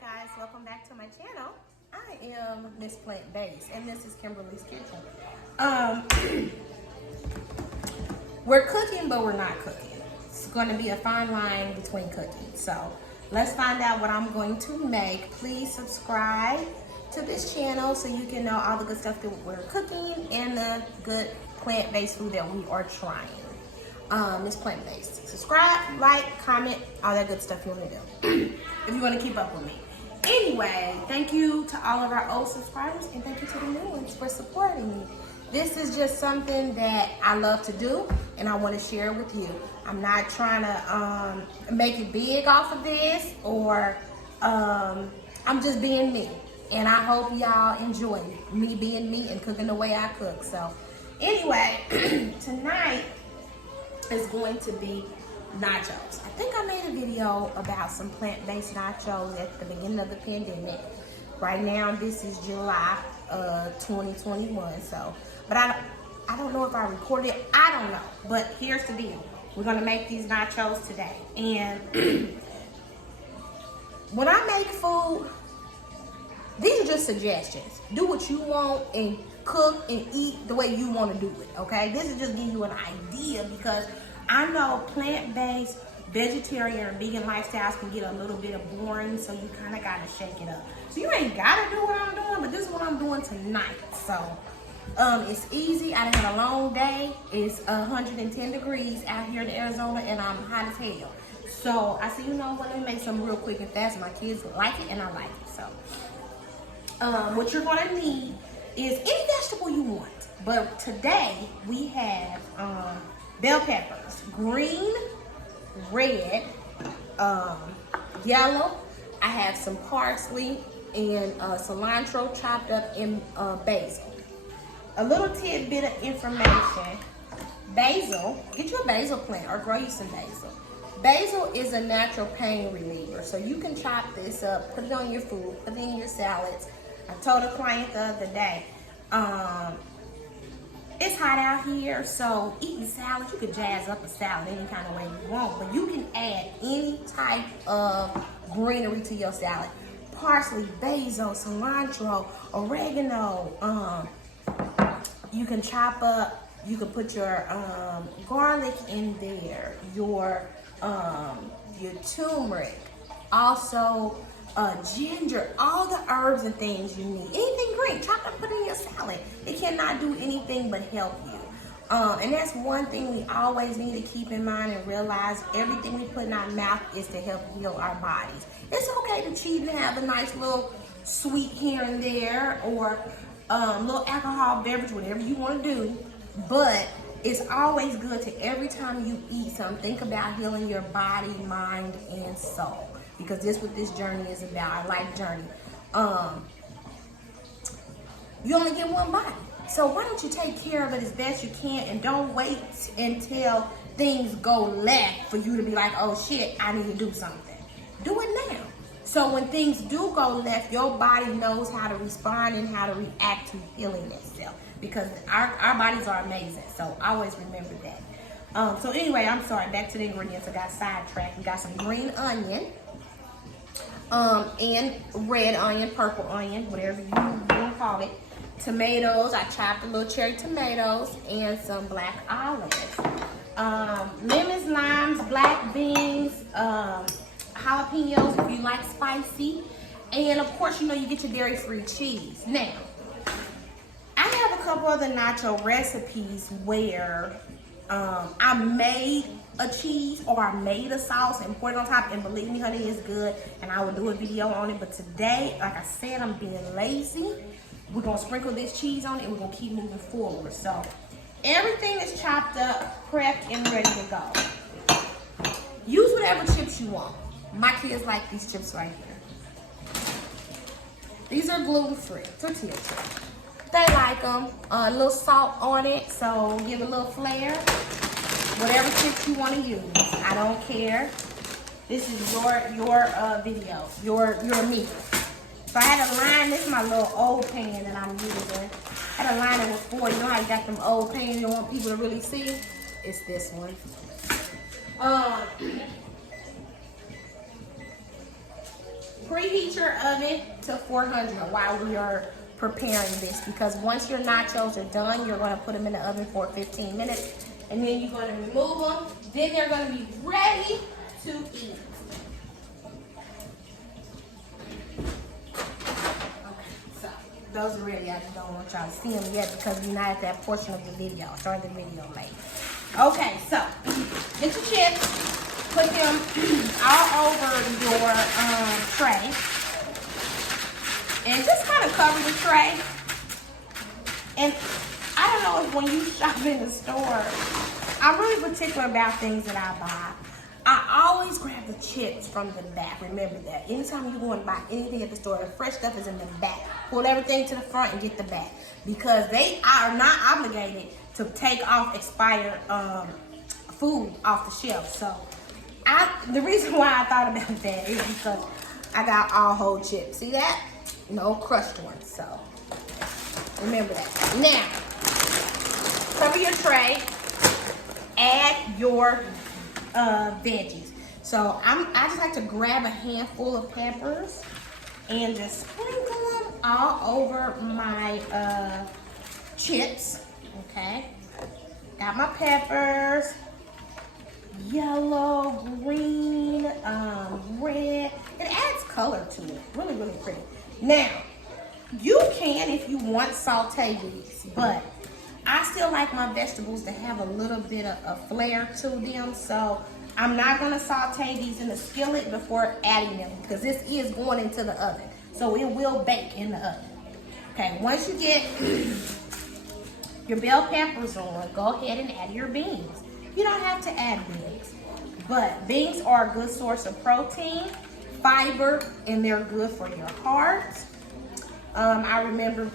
guys, welcome back to my channel. I am Miss Plant Based and this is Kimberly's Kitchen. We're cooking, but we're not cooking. It's going to be a fine line between cooking. So let's find out what I'm going to make. Please subscribe to this channel so you can know all the good stuff that we're cooking and the good plant-based food that we are trying. It's plant-based. Subscribe, like, comment, all that good stuff you want to do if you want to keep up with me. Anyway, thank you to all of our old subscribers and thank you to the new ones for supporting me. This is just something that I love to do and I want to share with you. I'm not trying to make it big off of this, or I'm just being me. And I hope y'all enjoy me being me and cooking the way I cook. So anyway, tonight is going to be nachos. I think I made a video about some plant-based nachos at the beginning of the pandemic. Right now, this is July 2021. So, but I don't know if I recorded it. I don't know. But here's the deal. We're gonna make these nachos today. And when I make food, these are just suggestions. Do what you want and cook and eat the way you want to do it, okay? This is just giving you an idea because I know plant-based, vegetarian, or vegan lifestyles can get a little bit of boring, so you kind of got to shake it up. So you ain't got to do what I'm doing, but this is what I'm doing tonight. So it's easy. I done had a long day. It's 110 degrees out here in Arizona, and I'm hot as hell. So I said, you know what, let me make something real quick and fast. My kids like it, and I like it. So what you're gonna need is any vegetable you want. But today we have bell peppers, green, red, yellow. I have some parsley and cilantro chopped up in basil. A little tidbit of information. Basil, get you a basil plant or grow you some basil. Basil is a natural pain reliever. So you can chop this up, put it on your food, put it in your salads. I told a client the other day, it's hot out here, so eating salad, you could jazz up a salad any kind of way you want, but you can add any type of greenery to your salad. Parsley, basil, cilantro, oregano. You can chop up, you can put your garlic in there, your turmeric, also ginger, all the herbs and things you need. Anything green, chop up, put in your salad. It cannot do anything but help you. And that's one thing we always need to keep in mind and realize. Everything we put in our mouth is to help heal our bodies. It's okay to cheat and have a nice little sweet here and there, or little alcohol beverage, whatever you want to do. But it's always good to, every time you eat something, think about healing your body, mind, and soul. Because this is what this journey is about, our life journey. You only get one body. So why don't you take care of it as best you can and don't wait until things go left for you to be like, oh shit, I need to do something. Do it now. So when things do go left, your body knows how to respond and how to react to healing itself. Because our bodies are amazing. So always remember that. So anyway, I'm sorry, back to the ingredients. I got sidetracked. We got some green onion. And red onion, purple onion, whatever you want to call it. Tomatoes, I chopped a little cherry tomatoes, and some black olives. Lemons, limes, black beans, jalapenos if you like spicy. And of course, you know, you get your dairy-free cheese. Now, I have a couple other nacho recipes where I made a cheese or I made a sauce and put it on top, and believe me, honey, it's good, and I will do a video on it. But today, like I said, I'm being lazy. We're gonna sprinkle this cheese on it and we're gonna keep moving forward. So everything is chopped up, prepped, and ready to go. Use whatever chips you want. My kids like these chips right here. These are gluten-free, tortilla chips. They like them. A little salt on it, so give it a little flair. Whatever chips you want to use, I don't care. This is your video, your meat. So I had a line. This is my little old pan that I'm using. I had a line that was 4. You know how you got them old pans you don't want people to really see? It's this one. preheat your oven to 400 while we are preparing this, because once your nachos are done, you're going to put them in the oven for 15 minutes, and then you're going to remove them. Then they're going to be ready to eat. Those are ready. I just don't want y'all to see them yet because we're not at that portion of the video. I'll start the video late. Okay, so get your chips, put them all over your tray, and just kind of cover the tray. And I don't know if when you shop in the store, I'm really particular about things that I buy. I always grab the chips from the back. Remember that. Anytime you go and buy anything at the store, the fresh stuff is in the back. Pull everything to the front and get the back. Because they are not obligated to take off expired food off the shelf. So, the reason why I thought about that is because I got all whole chips. See that? No crushed ones. So, remember that. Now, cover your tray. Add your veggies. So I just like to grab a handful of peppers and just sprinkle them all over my chips. Okay, got my peppers, yellow, green, red. It adds color to it. Really, really pretty. Now you can, if you want, saute these, but I still like my vegetables to have a little bit of a flair to them, so I'm not going to saute these in the skillet before adding them because this is going into the oven, so it will bake in the oven. Okay, once you get your bell peppers on, go ahead and add your beans. You don't have to add beans, but beans are a good source of protein, fiber, and they're good for your heart. I remember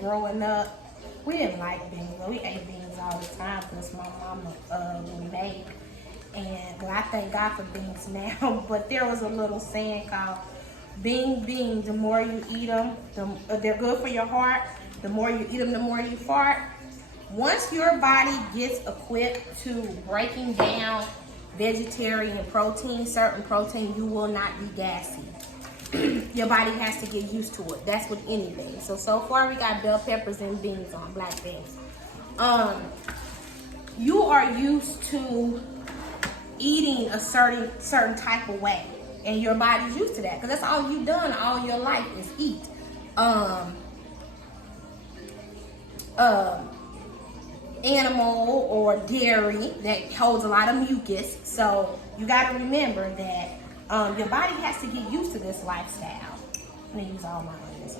growing up, we didn't like beans, but we ate beans all the time because my mama would make. And well, I thank God for beans now. But there was a little saying called beans, the more you eat them, they're good for your heart. The more you eat them, the more you fart. Once your body gets equipped to breaking down vegetarian protein, certain protein, you will not be gassy. Your body has to get used to it. That's with anything. So far we got bell peppers and beans on, black beans. You are used to eating a certain type of way, and your body's used to that because that's all you've done all your life is eat. Animal or dairy that holds a lot of mucus. So you got to remember that your body has to get used to this lifestyle. I'm gonna use all my onions.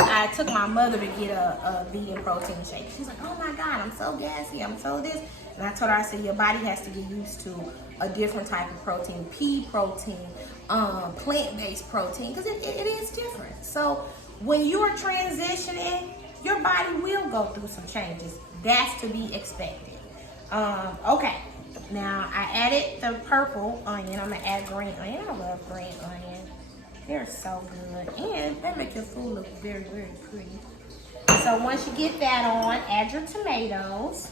I took my mother to get a vegan protein shake. She's like, oh my God, I'm so gassy, I'm so this. And I told her, I said, your body has to get used to a different type of protein, pea protein, plant-based protein, because it is different. So when you're transitioning, your body will go through some changes. That's to be expected. Okay. Now, I added the purple onion. I'm going to add green onion. I love green onion. They're so good. And they make your food look very, very pretty. So, once you get that on, add your tomatoes.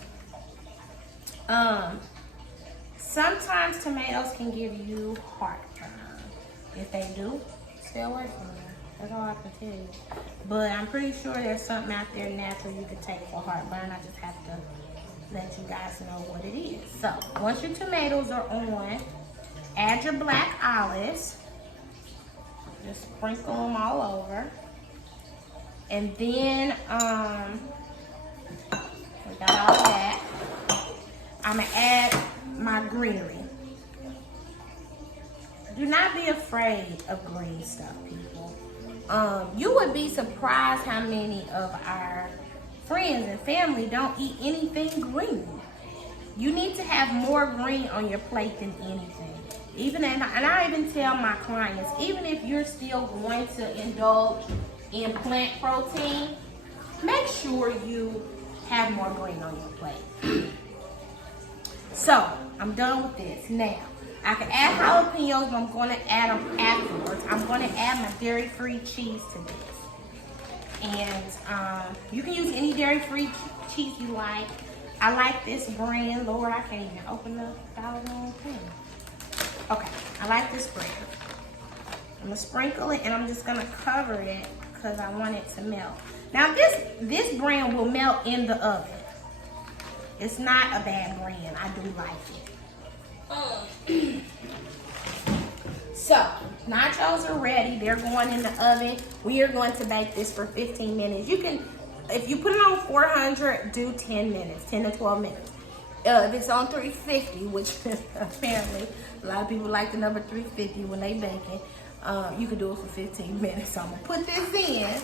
Sometimes tomatoes can give you heartburn. If they do, stay away from them. That's all I can tell you. But I'm pretty sure there's something out there natural you can take for heartburn. I just have to let you guys know what it is. So once your tomatoes are on, add your black olives. Just sprinkle them all over. And then we got all that. I'm gonna add my greenery. Do not be afraid of green stuff, people. You would be surprised how many of our friends and family don't eat anything green. You need to have more green on your plate than anything. And I even tell my clients, even if you're still going to indulge in plant protein, make sure you have more green on your plate. So, I'm done with this. Now, I can add jalapenos, but I'm going to add them afterwards. I'm going to add my dairy-free cheese to this. And you can use any dairy-free cheese you like. I like this brand. Lord, I can't even open the doggone thing. Okay, I like this brand. I'm gonna sprinkle it and I'm just gonna cover it because I want it to melt. Now this brand will melt in the oven. It's not a bad brand. I do like it. So, nachos are ready. They're going in the oven. We are going to bake this for 15 minutes. You can, if you put it on 400, do 10 minutes, 10 to 12 minutes. If it's on 350, which apparently a lot of people like the number 350 when they baking, you can do it for 15 minutes. So I'm gonna put this in,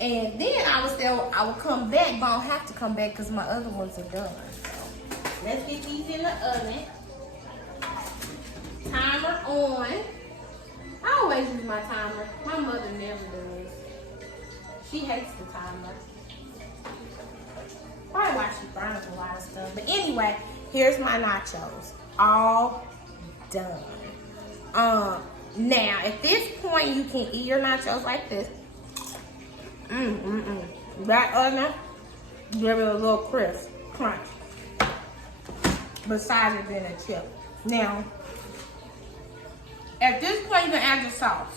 and then I will come back, but I don't have to come back because my other ones are done. So let's get these in the oven. Timer on. I always use my timer. My mother never does. She hates the timer. Probably why she burns a lot of stuff. But anyway, here's my nachos. All done. Now, at this point, you can eat your nachos like this. That onion, give it a little crisp, crunch. Besides it being a chip. Now, at this point, you can add your sauce.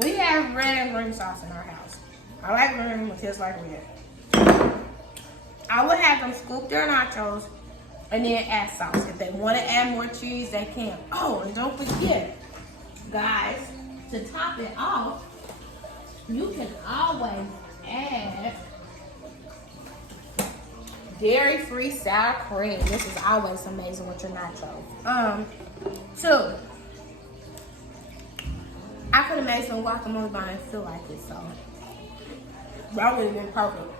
We have red and green sauce in our house. I like red, it tastes like red. I would have them scoop their nachos and then add sauce. If they want to add more cheese, they can. Oh, and don't forget, guys, to top it off, you can always add dairy-free sour cream. This is always amazing with your nachos. Two, I could have made some guacamole, but I didn't feel like it, so that would have been perfect.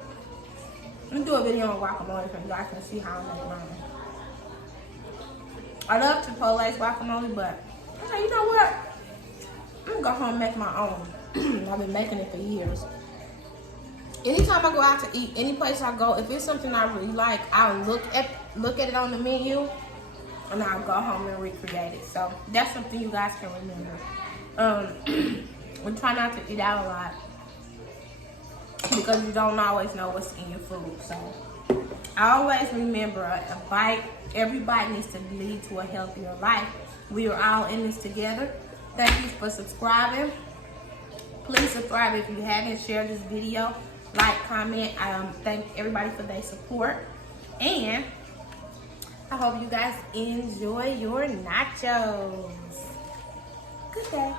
Let me do a video on guacamole so you guys can see how I make mine. I love Chipotle's guacamole, but hey, you know what? I'm gonna go home and make my own. I've been making it for years. Anytime I go out to eat, any place I go, if it's something I really like, I'll look at it on the menu, and I'll go home and recreate it. So that's something you guys can remember. We try not to eat out a lot because you don't always know what's in your food. So I always remember every bite needs to lead to a healthier life. We are all in this together. Thank you for subscribing. Please subscribe if you haven't. Share this video. Like, comment. Thank everybody for their support. And I hope you guys enjoy your nachos. Good day.